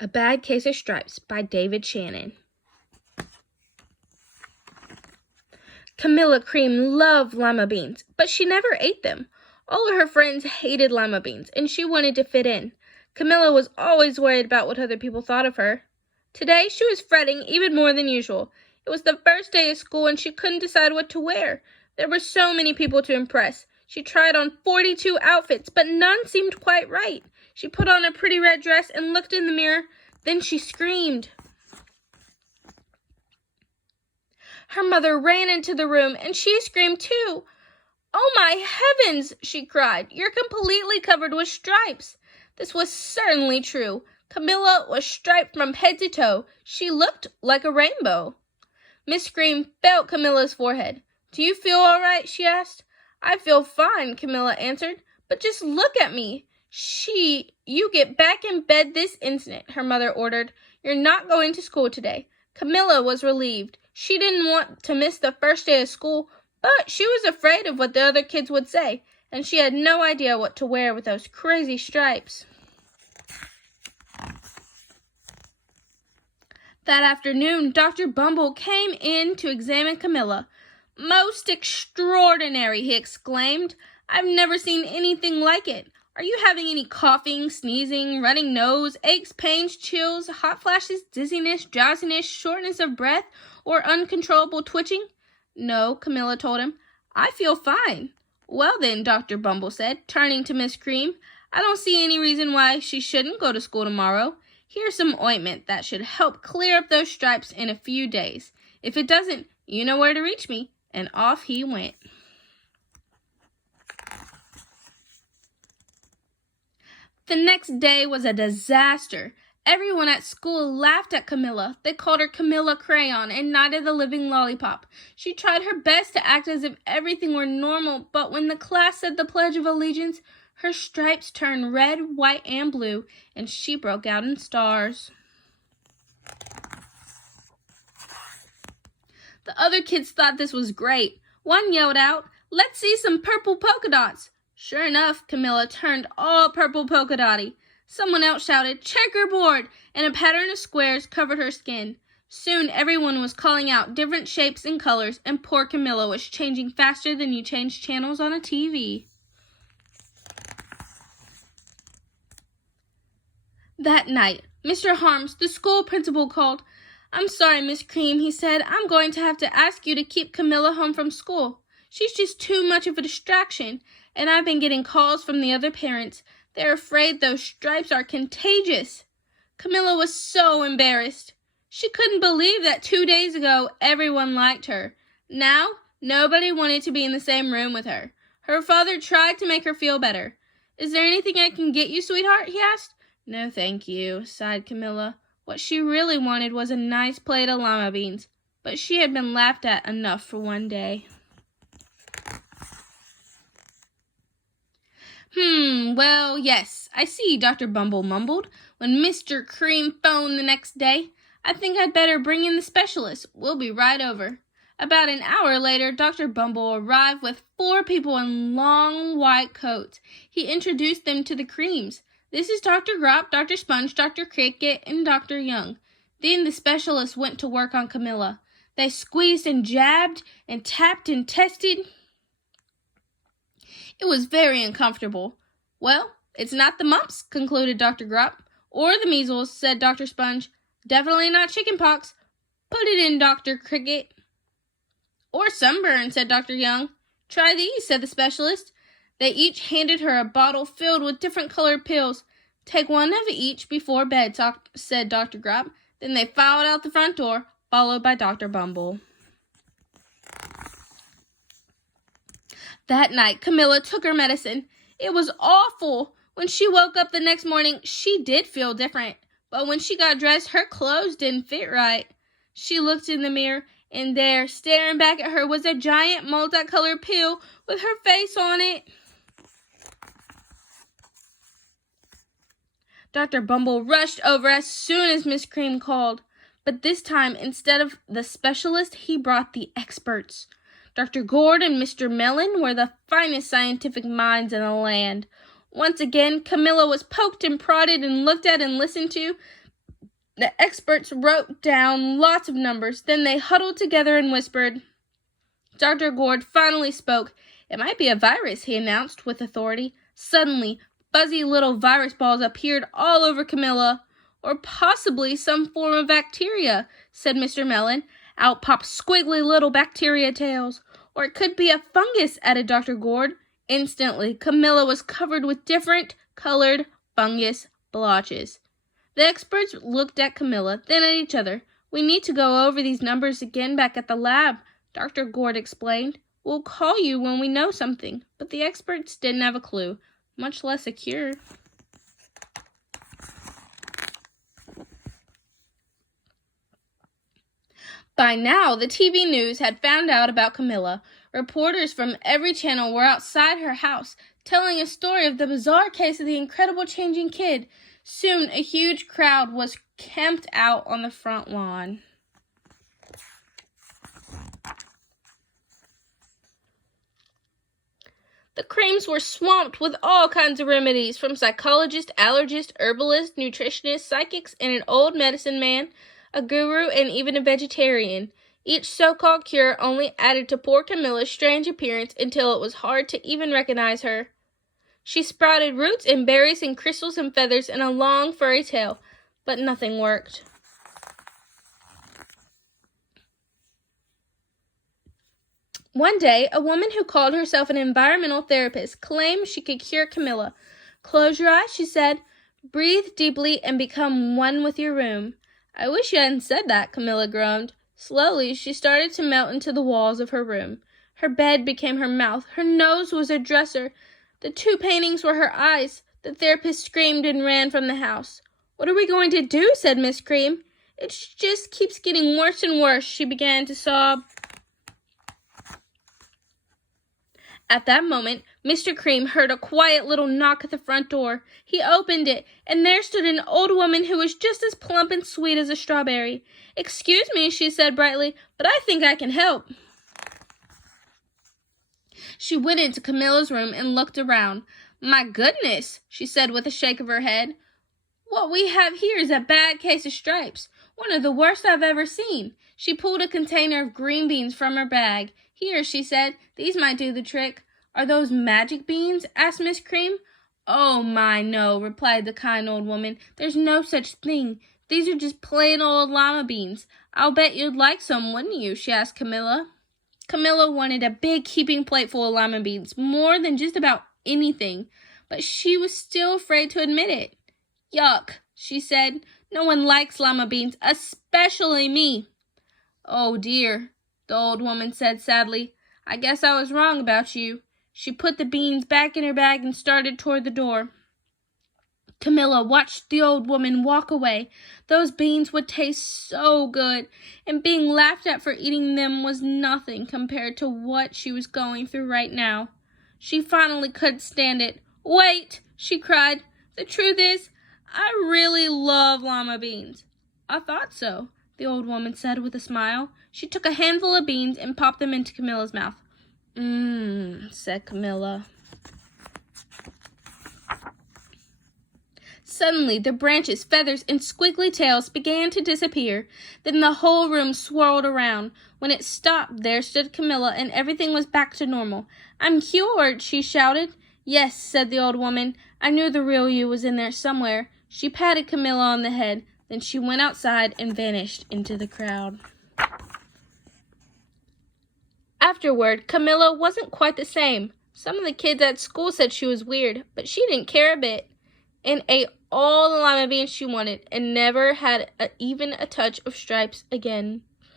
A Bad Case of Stripes by David Shannon. Camilla Cream loved lima beans, but she never ate them. All of her friends hated lima beans, and she wanted to fit in. Camilla was always worried about what other people thought of her. Today, she was fretting even more than usual. It was the first day of school, and she couldn't decide what to wear. There were so many people to impress. She tried on 42 outfits, but none seemed quite right. She put on a pretty red dress and looked in the mirror. Then she screamed. Her mother ran into the room, and she screamed too. "Oh, my heavens!" she cried. "You're completely covered with stripes." This was certainly true. Camilla was striped from head to toe. She looked like a rainbow. Miss Cream felt Camilla's forehead. "Do you feel all right?" she asked. "I feel fine," Camilla answered. "But just look at me." You get back in bed this instant," her mother ordered. "You're not going to school today." Camilla was relieved. She didn't want to miss the first day of school, but she was afraid of what the other kids would say, and she had no idea what to wear with those crazy stripes. That afternoon, Dr. Bumble came in to examine Camilla. "Most extraordinary," he exclaimed. "I've never seen anything like it. Are you having any coughing, sneezing, running nose, aches, pains, chills, hot flashes, dizziness, drowsiness, shortness of breath, or uncontrollable twitching?" "No," Camilla told him. "I feel fine." "Well then," Dr. Bumble said, turning to Miss Cream, "I don't see any reason why she shouldn't go to school tomorrow. Here's some ointment that should help clear up those stripes in a few days. If it doesn't, you know where to reach me." And off he went. The next day was a disaster. Everyone at school laughed at Camilla. They called her Camilla Crayon and Night of the Living Lollipop. She tried her best to act as if everything were normal, but when the class said the Pledge of Allegiance, her stripes turned red, white, and blue, and she broke out in stars. The other kids thought this was great. One yelled out, "Let's see some purple polka dots." Sure enough, Camilla turned all purple polka dotty. Someone else shouted, "Checkerboard," and a pattern of squares covered her skin. Soon everyone was calling out different shapes and colors, and poor Camilla was changing faster than you change channels on a TV. That night, Mr. Harms, the school principal, called. "I'm sorry, Miss Cream," he said. "I'm going to have to ask you to keep Camilla home from school. She's just too much of a distraction, and I've been getting calls from the other parents. They're afraid those stripes are contagious." Camilla was so embarrassed. She couldn't believe that 2 days ago everyone liked her. Now, nobody wanted to be in the same room with her. Her father tried to make her feel better. "Is there anything I can get you, sweetheart?" he asked. "No, thank you," sighed Camilla. What she really wanted was a nice plate of lima beans, but she had been laughed at enough for one day. Well, yes, I see," Dr. Bumble mumbled, when Mr. Cream phoned the next day. "I think I'd better bring in the specialist. We'll be right over." About an hour later, Dr. Bumble arrived with 4 people in long white coats. He introduced them to the Creams. "This is Dr. Grop, Dr. Sponge, Dr. Cricket, and Dr. Young." Then the specialist went to work on Camilla. They squeezed and jabbed and tapped and tested. It was very uncomfortable. "Well, it's not the mumps," concluded Dr. Grop. "Or the measles," said Dr. Sponge. "Definitely not chickenpox. Put it in, Dr. Cricket." "Or sunburn," said Dr. Young. "Try these," said the specialist. They each handed her a bottle filled with different colored pills. "Take one of each before bed," said Dr. Grop. Then they filed out the front door, followed by Dr. Bumble. That night, Camilla took her medicine. It was awful. When she woke up the next morning, she did feel different. But when she got dressed, her clothes didn't fit right. She looked in the mirror, and there, staring back at her, was a giant multicolored pill with her face on it. Dr. Bumble rushed over as soon as Miss Cream called. But this time, instead of the specialist, he brought the experts. Dr. Gord and Mr. Mellon were the finest scientific minds in the land. Once again, Camilla was poked and prodded and looked at and listened to, The experts wrote down lots of numbers. Then they huddled together and whispered. Dr. Gord finally spoke. It might be a virus, he announced with authority. Suddenly, fuzzy little virus balls appeared all over Camilla. Or possibly some form of bacteria, said Mr. Mellon. Out popped squiggly little bacteria tails. Or it could be a fungus, added Dr. Gord. Instantly, Camilla was covered with different colored fungus blotches. The experts looked at Camilla, then at each other. We need to go over these numbers again back at the lab, Dr. Gord explained. We'll call you when we know something. But the experts didn't have a clue, much less a cure. By now, the TV news had found out about Camilla. Reporters from every channel were outside her house, telling a story of the bizarre case of the incredible changing kid. Soon, a huge crowd was camped out on the front lawn. The creams were swamped with all kinds of remedies, from psychologists, allergists, herbalists, nutritionists, psychics, and an old medicine man, a guru, and even a vegetarian. Each so-called cure only added to poor Camilla's strange appearance until it was hard to even recognize her. She sprouted roots and berries and crystals and feathers and a long furry tail, but nothing worked. One day, a woman who called herself an environmental therapist claimed she could cure Camilla. Close your eyes, she said. Breathe deeply and become one with your room. I wish you hadn't said that, Camilla groaned. Slowly, she started to melt into the walls of her room. Her bed became her mouth. Her nose was a dresser. The 2 paintings were her eyes. The therapist screamed and ran from the house. What are we going to do? Said Miss Cream. It just keeps getting worse and worse, she began to sob. At that moment, Mr. Cream heard a quiet little knock at the front door. He opened it, and there stood an old woman who was just as plump and sweet as a strawberry. Excuse me, she said brightly, but I think I can help. She went into Camilla's room and looked around. My goodness, she said with a shake of her head. What we have here is a bad case of stripes, one of the worst I've ever seen. She pulled a container of green beans from her bag. Here, she said, these might do the trick. Are those magic beans? Asked Miss Cream. Oh, my, no, replied the kind old woman. There's no such thing. These are just plain old lima beans. I'll bet you'd like some, wouldn't you? She asked Camilla. Camilla wanted a big heaping plate full of lima beans, more than just about anything, but she was still afraid to admit it. Yuck, she said. No one likes lima beans, especially me. Oh, dear, the old woman said sadly. I guess I was wrong about you. She put the beans back in her bag and started toward the door. Camilla watched the old woman walk away. Those beans would taste so good, and being laughed at for eating them was nothing compared to what she was going through right now. She finally couldn't stand it. Wait, she cried. The truth is, I really love lima beans. I thought so, the old woman said with a smile. She took a handful of beans and popped them into Camilla's mouth. Said Camilla. Suddenly, the branches, feathers, and squiggly tails began to disappear. Then the whole room swirled around. When it stopped, there stood Camilla, and everything was back to normal. I'm cured, she shouted. Yes, said the old woman. I knew the real you was in there somewhere. She patted Camilla on the head. Then she went outside and vanished into the crowd. Afterward, Camilla wasn't quite the same. Some of the kids at school said she was weird, but she didn't care a bit, and ate all the lima beans she wanted, and never had even a touch of stripes again.